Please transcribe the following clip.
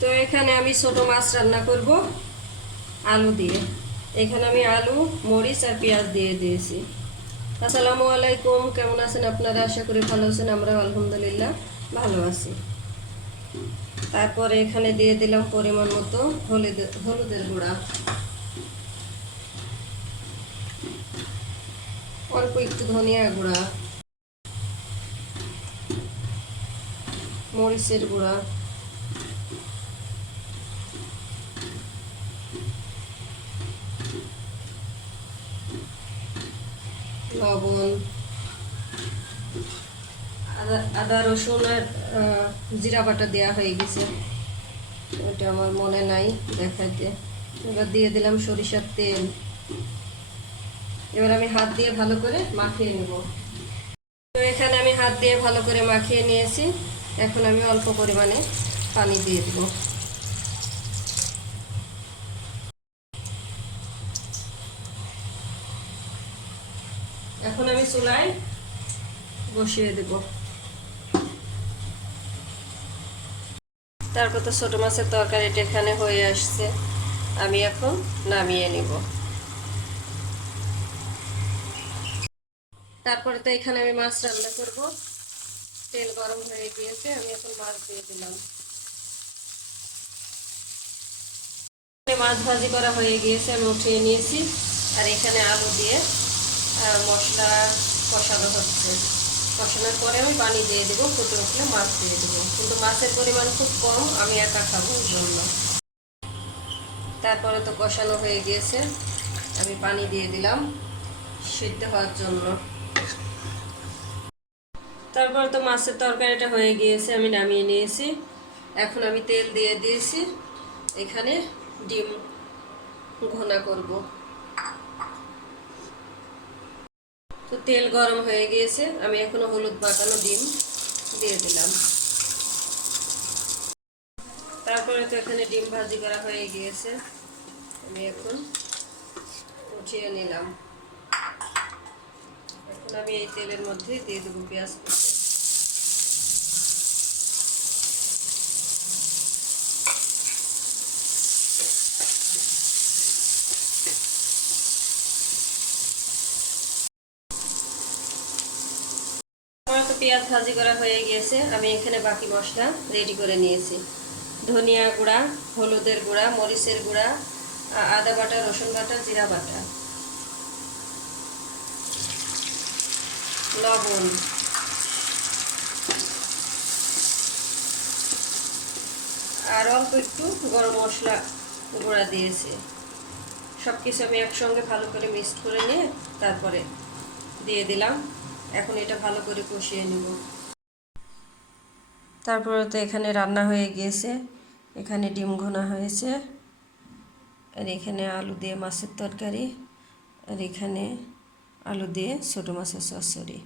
তো এখানে আমি ছোট মাছ রান্না করব আলু দিয়ে। এখানে আমি আলু, মরিচ আর পেঁয়াজ দিয়ে দিয়েছি। আসসালামু আলাইকুম, কেমন আছেন আপনারা? আশা করি ভালো আছেন। আমরা আলহামদুলিল্লাহ ভালো আছি। তারপরে এখানে দিয়ে দিলাম পরিমাণ মতো হলুদের গুঁড়া, অল্প একটু ধনিয়া গুঁড়া, মরিচের গুঁড়া, লবণ, আদা রসুন আর জিরা বাটা দেওয়া হয়ে গেছে, ওটা আমার মনে নাই দেখাইতে। এবার দিয়ে দিলাম সরিষার তেল। এবার আমি হাত দিয়ে ভালো করে মাখিয়ে নেব। তো এখানে আমি হাত দিয়ে ভালো করে মাখিয়ে নিয়েছি। এখন আমি অল্প পরিমাণে পানি দিয়ে দেব। এখন আমি চুলায় বসিয়ে দেব। তারপর তো ছোট মাছের তরকারিটা এখানে হয়ে আসছে, আমি এখন নামিয়ে নিব। তারপরে তো এখানে আমি মাছ রান্না করব। তেল গরম হয়ে গিয়েছে, আমি এখন মাছ দিয়ে দিলাম। মাছ ভাজি করা হয়ে গিয়েছে, আমি উঠিয়ে নিয়েছি। আর এখানে আলু দিয়ে মশলা কষানো হচ্ছে। কষানোর পরে আমি পানি দিয়ে দেবো, ফুটে উঠলে মাছ দিয়ে দেবো, কিন্তু মাছের পরিমাণ খুব কম, আমি একা খাবো ওই জন্য। তারপরে তো কষানো হয়ে গিয়েছে, আমি পানি দিয়ে দিলাম সিদ্ধ হওয়ার জন্য। তারপর তো মাছের তরকারিটা হয়ে গিয়েছে, আমি নামিয়ে নিয়েছি। এখন আমি তেল দিয়ে দিয়েছি, এখানে ডিম ঘোনা করব। তো তেল গরম হয়ে গিয়েছে, আমি এখনো হলুদ মাখানো ডিম দিয়ে দিলাম। তারপরে তো এখানে ডিম ভাজি করা হয়ে গিয়েছে, আমি এখন উঠিয়ে নিলাম। এখন আমি এই তেলের মধ্যে দিয়ে দেবো পেঁয়াজ কুচি। আমার তো পেঁয়াজ ভাজি করা হয়ে গিয়েছে, আমি এখানে বাকি মশলা রেডি করে নিয়েছি। ধনিয়া গুঁড়া, হলুদের গুঁড়া, মরিচের গুঁড়া, আদা বাটা, রসুন বাটা, জিরা বাটা, লবণ, আর অল্প একটু গরম মশলা গুঁড়া দিয়েছি। সব কিছু আমি একসঙ্গে ভালো করে মিক্সড করে নিয়ে তারপরে দিয়ে দিলাম। এখন এটা ভালো করে কষিয়ে নেব। তারপরে তো এখানে রান্না হয়ে গিয়েছে, এখানে ডিম ঘোনা হয়েছে, আর এখানে আলু দিয়ে মাছের তরকারি, আর এখানে আলু দিয়ে ছোটো মাছের চচ্চড়ি।